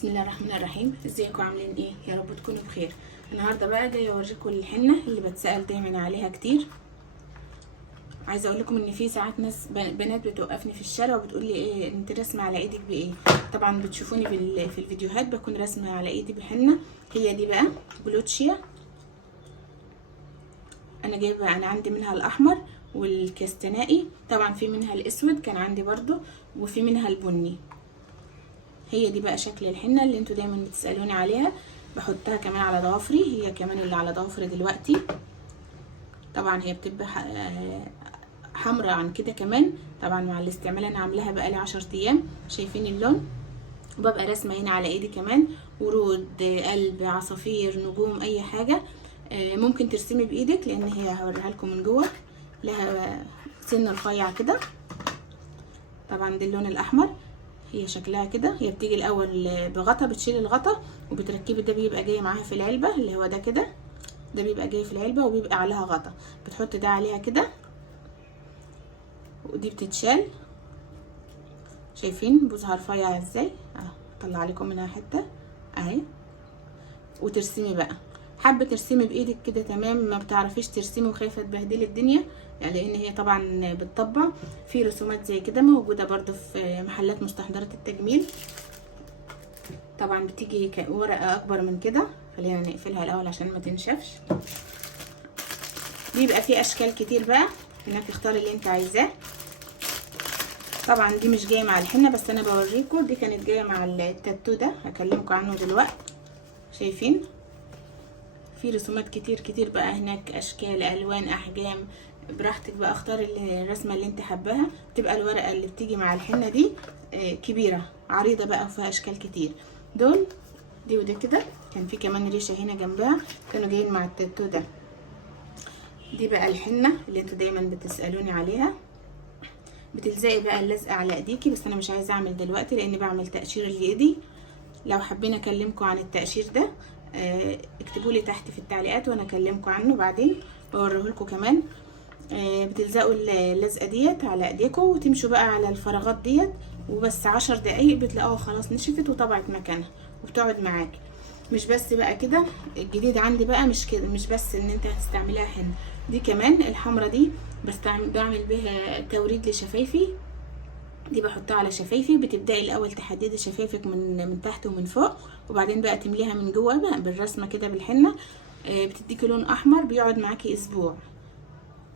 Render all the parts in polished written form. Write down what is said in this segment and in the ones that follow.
بسم الله الرحمن الرحيم. ازيكم عاملين ايه؟ يا رب تكونوا بخير. النهارده بقى جايه اوريكم الحنه اللي بتسال دايما عليها كتير. عايزه اقول لكم ان في ساعات ناس بنات بتوقفني في الشارع وبتقول لي ايه انت راسمه على ايدك بايه. طبعا بتشوفوني في الفيديوهات بكون راسمه على ايدي بحنه. هي دي بقى بلوتشيا. انا عندي منها الاحمر والكستنائي، طبعا في منها الاسود كان عندي برضو، وفي منها البني. هي دي بقى شكل الحنه اللي انتوا دايما بتسالوني عليها. بحطها كمان على ضوافري، هي كمان اللي على ضوافري دلوقتي. طبعا هي بتبقى حمرا عن كده كمان، طبعا مع الاستعمال انا عاملاها بقالي 10 ايام. شايفين اللون؟ وببقى راسمه هنا على ايدي كمان ورود، قلب، عصافير، نجوم، اي حاجه. ممكن ترسمي بايدك لان هي هوريها لكم من جوه لها سن رفيع كده. طبعا ده اللون الاحمر. هي شكلها كده، هي بتيجي الاول بغطا، بتشيل الغطا وبتركبي ده، بيبقى جاي معاها في العلبه اللي هو ده كده. ده بيبقى جاي في العلبه وبيبقى عليها غطا، بتحط ده عليها كده ودي بتتشال. شايفين بوزها رفيع ازاي؟ طلع لكم منها حته اهي. وترسمي بقى، حابه ترسمي بايدك كده تمام، ما بتعرفيش ترسمي وخايفه تبهدلي الدنيا يعني، لان هي طبعا بتطبع. في رسومات زي كده موجوده برضو في محلات مستحضرات التجميل. طبعا بتيجي ورقه اكبر من كده. خلينا نقفلها الاول عشان ما تنشفش. بيبقى فيه اشكال كتير بقى، هناك اختاري اللي انت عايزاه. طبعا دي مش جايه مع الحنه، بس انا بوريكم دي كانت جايه مع التاتو ده، هكلمكم عنه دلوقتي. شايفين في رسومات كتير كتير بقى هناك، اشكال، الوان، احجام، براحتك بقى اختاري الرسمه اللي انت حباها. بتبقى الورقه اللي بتيجي مع الحنه دي كبيره عريضه بقى وفيها اشكال كتير. دول دي وده كده، كان في كمان ريشه هنا جنبها كانوا جايين مع التاتو ده. دي بقى الحنه اللي انتوا دايما بتسالوني عليها. بتلزقي بقى اللزقه على ايديكي، بس انا مش عايزه اعمل دلوقتي لاني بعمل تقشير لايدي. لو حابين اكلمكم عن التقشير ده اكتبوا لي تحت في التعليقات وانا اكلمكم عنه بعدين واوريه لكم كمان. بتلزقوا اللزقه ديت على ايديكم وتمشوا بقى على الفراغات ديت، وبس 10 دقايق بتلاقوها خلاص نشفت وطبعت مكانها وبتقعد معاكي. مش بس بقى كده، الجديد عندي بقى مش كده، مش بس ان انت هتستعمليها هنا، دي كمان الحمرة دي بعمل بيها توريد لشفايفي. دي بحطها على شفايفي. بتبداي الاول تحددي شفايفك من تحت ومن فوق، وبعدين بقى تمليها من جوه بقى بالرسمه كده بالحنه. بتديكي لون احمر بيقعد معاكي اسبوع.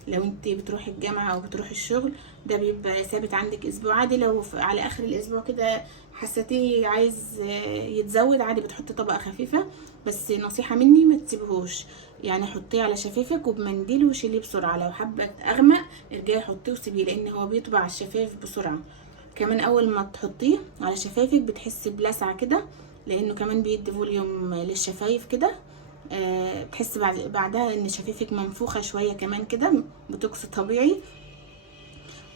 لو انت بتروحي الجامعه او بتروحي الشغل ده بيبقى ثابت عندك اسبوع عادي. لو على اخر الاسبوع كده حسيتيه عايز يتزود عادي بتحطي طبقه خفيفه، بس نصيحه مني ما تسيبهوش يعني، حطيه على شفايفك وبمنديل وشيليه بسرعه. لو حابه اغمق ارجعي حطيه وسيبيه لان هو بيطبع الشفايف بسرعه. كمان اول ما تحطيه على شفايفك بتحسي بلسعه كده، لانه كمان بيدي فوليوم للشفايف كده. بتحس بعدها ان شفايفك منفوخه شويه كمان كده، بتقص طبيعي.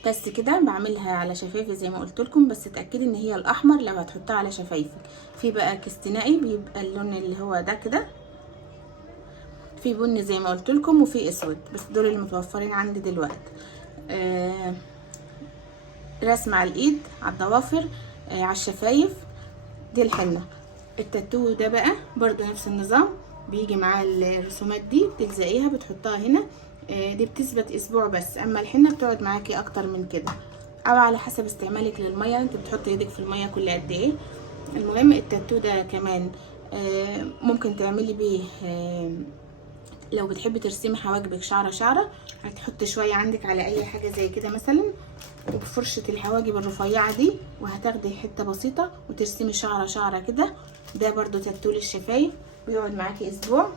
بس كده بعملها على شفايفي زي ما قلت لكم، بس اتاكدي ان هي الاحمر لو هتحطها على شفايفك. في بقى كستنائي بيبقى اللون اللي هو ده كده، في بني زي ما قلت لكم، وفي اسود، بس دول اللي متوفرين عندي دلوقتي. رسم على الايد، على الضوافر، على الشفايف. دي الحنه. التاتو ده بقى برضو نفس النظام، بيجي معاه الرسومات دي، بتلزقيها بتحطها هنا. دي بتثبت اسبوع بس، اما الحنه بتقعد معاكي اكتر من كده، او على حسب استعمالك للميه. انت بتحطي ايدك في الميه كل قد ايه. المهم التاتو ده كمان ممكن تعملي بيه لو بتحبي ترسمي حواجبك شعره شعره، هتحطي شويه عندك على اي حاجه زي كده مثلا، وبفرشه الحواجب الرفيعه دي، وهتاخدي حته بسيطه وترسمي شعره شعره كده. ده برضو تاتو للشفايف بيقعد معاكي اسبوع.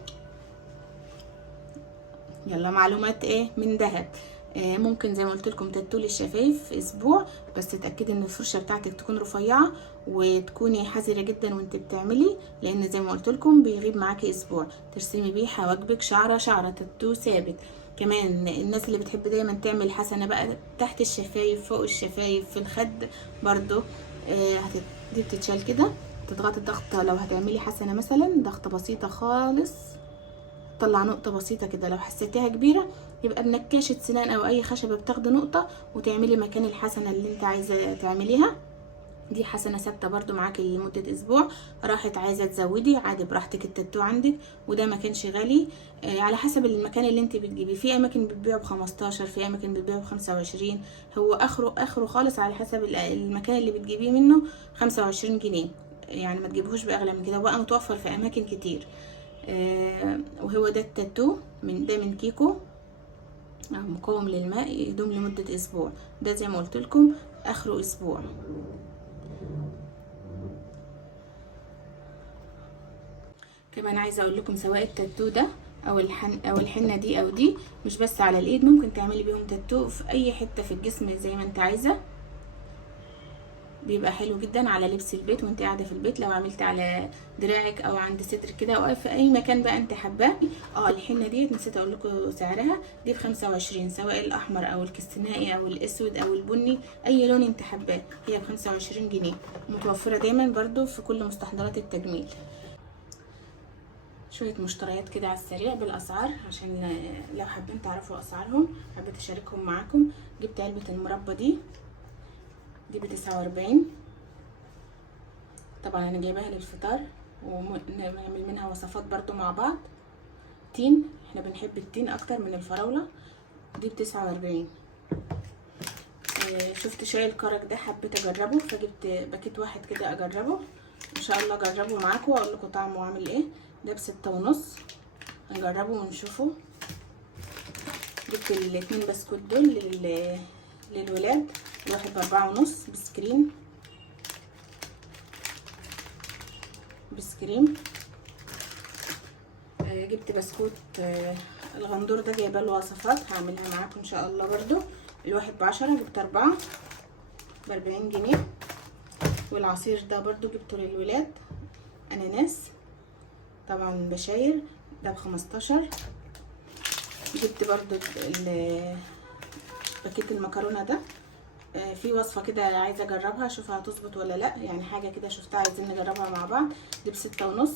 يلا معلومات ايه من دهب. ممكن زي ما قلت لكم تاتو للشفايف اسبوع، بس تتاكدي ان الفرشه بتاعتك تكون رفيعه وتكوني حذره جدا وانت بتعملي، لان زي ما قلت لكم بيغيب معاكي اسبوع. ترسمي بيه حواجبك شعره شعره، تاتو ثابت. كمان الناس اللي بتحب دايما تعمل حسنه بقى تحت الشفايف، فوق الشفايف، في الخد برضو، دي بتتشال كده، تضغطي ضغطه. لو هتعملي حسنه مثلا ضغطه بسيطه خالص، طلع نقطه بسيطه كده. لو حسيتيها كبيره يبقى بنكاشه سنان او اي خشبه بتاخدي نقطه وتعملي مكان الحسنه اللي انت عايزه تعمليها. دي حسنه ثابته برضو معاكي لمده اسبوع. راحت عايزه تزودي عادي براحتك، التاتو عندك. وده ما كانش غالي، على حسب المكان اللي انت بتجيبيه. في اماكن بتبيعه ب15، في اماكن بتبيعه ب25. هو اخره خالص على حسب المكان اللي بتجيبيه منه 25 جنيه. يعني ما تجيبهوش باغلى من كده، وبقى متوفر في اماكن كتير. وهو ده التاتو من كيكو، مقاوم للماء، يدوم لمدة اسبوع. ده زي ما قلت لكم اخره اسبوع. كمان عايزه اقول لكم سواء التاتو ده او الحنه دي او دي، مش بس على الايد، ممكن تعملي بيهم تاتو في اي حته في الجسم زي ما انت عايزه. بيبقى حلو جدا على لبس البيت وانت قاعده في البيت. لو عملت على دراعك او عند صدرك كده او في اي مكان بقى انت حباه. الحنه ديت نسيت اقول لكم سعرها، دي ب25، سواء الاحمر او الكستنائي او الاسود او البني، اي لون انت حباه، هي ب25 جنيه. متوفره دايما برضو في كل مستحضرات التجميل. شويه مشتريات كده على السريع بالاسعار، عشان لو حابين تعرفوا اسعارهم حبيت اشاركهم معاكم. جبت علبه المربى دي ب49. طبعا انا جايباها للفطار، ونعمل منها وصفات برضو مع بعض. تين، احنا بنحب التين اكتر من الفراولة. دي ب49. شفت شاي الكرك ده حبيت اجربه، فجبت باكيت واحد كده اجربه. ان شاء الله اجربه معاكم واقول لكم طعمه عامل ايه. ده ب6.5، نجربه ونشوفه. جبت الاتنين بسكوت دول للولاد، الواحد ب4.5 بسكريم. جبت بسكوت الغندور ده، جايبه له وصفات هعملها معاكم ان شاء الله برضو. الواحد ب10، جبت 4 ب40 جنيه. والعصير ده برضو جبته للولاد، اناناس طبعا بشاير، ده ب15. جبت برضو باكيت المكرونه ده. في وصفه كده عايزه اجربها اشوفها هتظبط ولا لا، يعني حاجه كده شفتها عايزين نجربها مع بعض. دي ب6.5.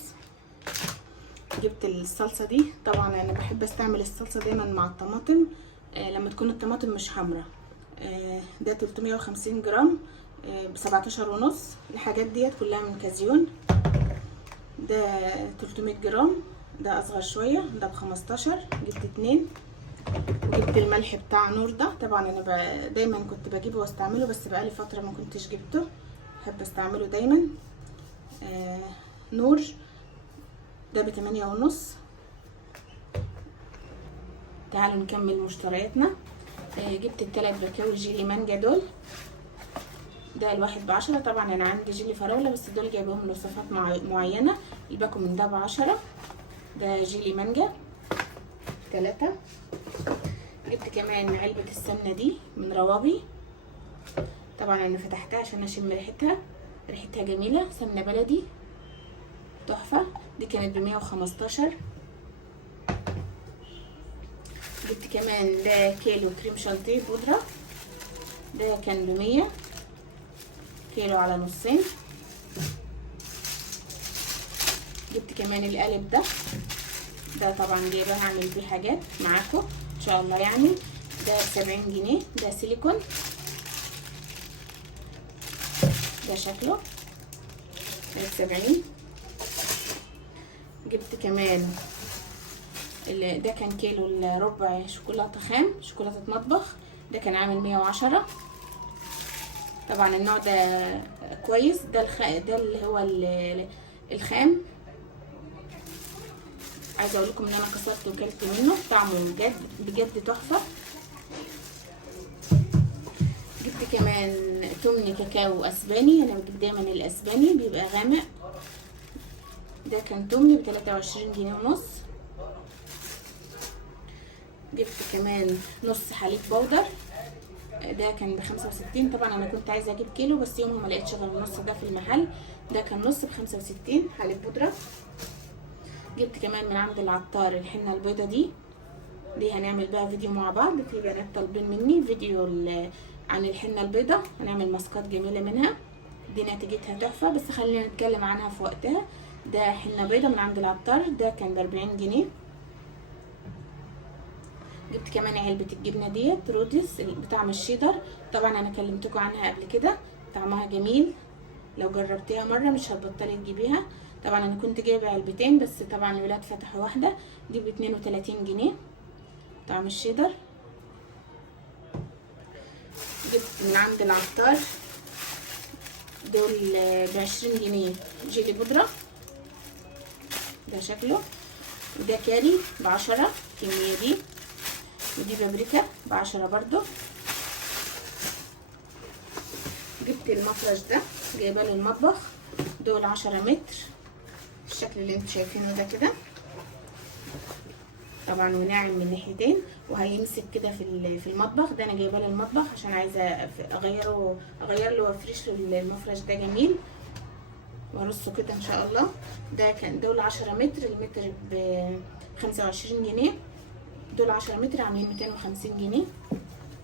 جبت الصلصه دي، طبعا انا بحب استعمل الصلصه دايما مع الطماطم لما تكون الطماطم مش حمراء. ده 350 جرام ب17.5. الحاجات ديت كلها من كازيون. ده 300 جرام، ده اصغر شويه، ده ب15. جبت 2. وجبت الملح بتاع نور ده، طبعا انا دايما كنت بجيبه واستعمله، بس بقالي فتره ما كنتش جبته، بحب استعمله دايما. نور ده ب8.5. تعالوا نكمل مشترياتنا. جبت ال3 بكاوي جيلي مانجا دول، ده الواحد ب10. طبعا انا عندي جيلي فراوله بس دول جايبهم لوصفات معينه. الباكو من ده ب10. ده جيلي مانجا 3. جبت كمان علبه السمنه دي من روابي، طبعا انا فتحتها عشان اشم ريحتها جميله، سمنه بلدي تحفه. دي كانت ب115. جبت كمان ده كيلو كريم شانتيه بودره، ده كان ب100، كيلو على نصين. جبت كمان القالب ده طبعا جايبه هعمل بيه حاجات معاكم ان شاء الله يعني. ده ب70 جنيه، ده سيليكون، ده شكله ب70. جبت كمان ده كان كيلو ربع شوكولاته خام، شوكولاته مطبخ، ده كان عامل 110. طبعا النوع ده كويس، ده ده اللي هو الخام. عايزه اقول لكم ان انا كسرت وكلت منه، طعمه بجد تحفه. جبت كمان تمن كاكاو اسباني، انا بجيب دايما الاسباني بيبقى غامق. ده كان تمن ب23 جنيه ونص. جبت كمان نص حليب بودر، ده كان ب65. طبعا انا كنت عايزه اجيب كيلو بس يومها ما لقيتش غير النص ده في المحل. ده كان نص ب65 حليب بودره. جبت كمان من عند العطار الحنه البيضه دي هنعمل بقى فيديو مع بعض. في بنات طالبين مني فيديو عن الحنه البيضه، هنعمل ماسكات جميله منها، دي نتيجتها تحفه، بس خلينا نتكلم عنها في وقتها. ده حنه بيضه من عند العطار، ده كان ب40 جنيه. جبت كمان علبه الجبنه ديت رودس بطعم الشيدر، طبعا انا كلمتكم عنها قبل كده، طعمها جميل لو جربتيها مره مش هتبطلي تجيبيها. طبعا انا كنت جايبه علبتين بس طبعا الولاد فتحوا واحده، دي ب 32 جنيه طعم الشيدر. جبت من عند العطار دول ب20 جنيه جيلي بودره، ده شكله. وده كاري ب10 كمية دي. ودي بابريكا ب10 برضو. جبت المفرش ده جايباه للمطبخ، دول 10 متر الشكل اللي انتوا شايفينه ده كده طبعا، وناعم من ناحيتين وهيمسك كده في المطبخ. ده انا جايباه للمطبخ عشان عايزه اغير له وافرش له المفرش ده جميل وارصه كده ان شاء الله. ده كان دول 10 متر، المتر ب25 جنيه، دول 10 متر عاملين 250 جنيه.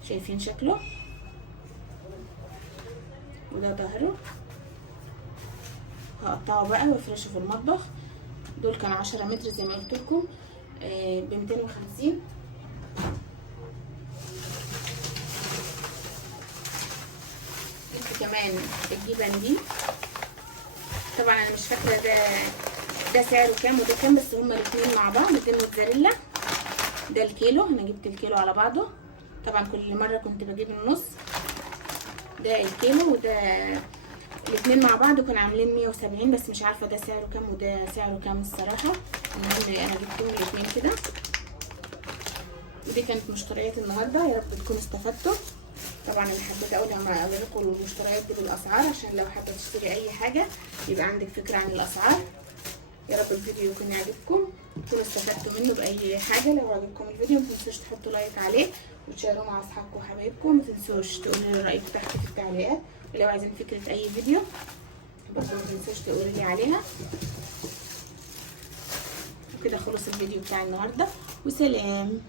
شايفين شكله؟ وده ظهره. هقطعه بقى وافرشه في المطبخ. دول كانوا 10 متر زي ما قلت لكم ب250. جبت كمان الجبن دي، طبعا انا مش فاكره ده سعره كام وده كام، بس هما الاثنين مع بعض. دي موتزاريلا، ده الكيلو، انا جبت الكيلو على بعضه. طبعا كل مره كنت بجيب النص. ده الكيلو وده الاثنين مع بعض كانوا عاملين 170، بس مش عارفه ده سعره كام وده سعره كام الصراحه. المهم انا جبتهم الاثنين كده. ودي كانت مشتريات النهارده، يا رب تكونوا استفدتوا. طبعا انا حبيت اقول لكم المشتريات دي بالاسعار عشان لو حابه تشتري اي حاجه يبقى عندك فكره عن الاسعار. يا رب الفيديو يكون يعجبكم، تكونوا استفدتوا منه باي حاجه. لو عجبكم الفيديو ما تنسوش تحطوا لايك عليه وتشيروه مع اصحابكم وحبايبكم. ما تنسوش تقولوا لي رايكم تحت في التعليقات، ولو عايزين فكره اي فيديو برضه ما تنسوش تقولوا لي عليها. وكده خلص الفيديو بتاع النهارده، وسلام.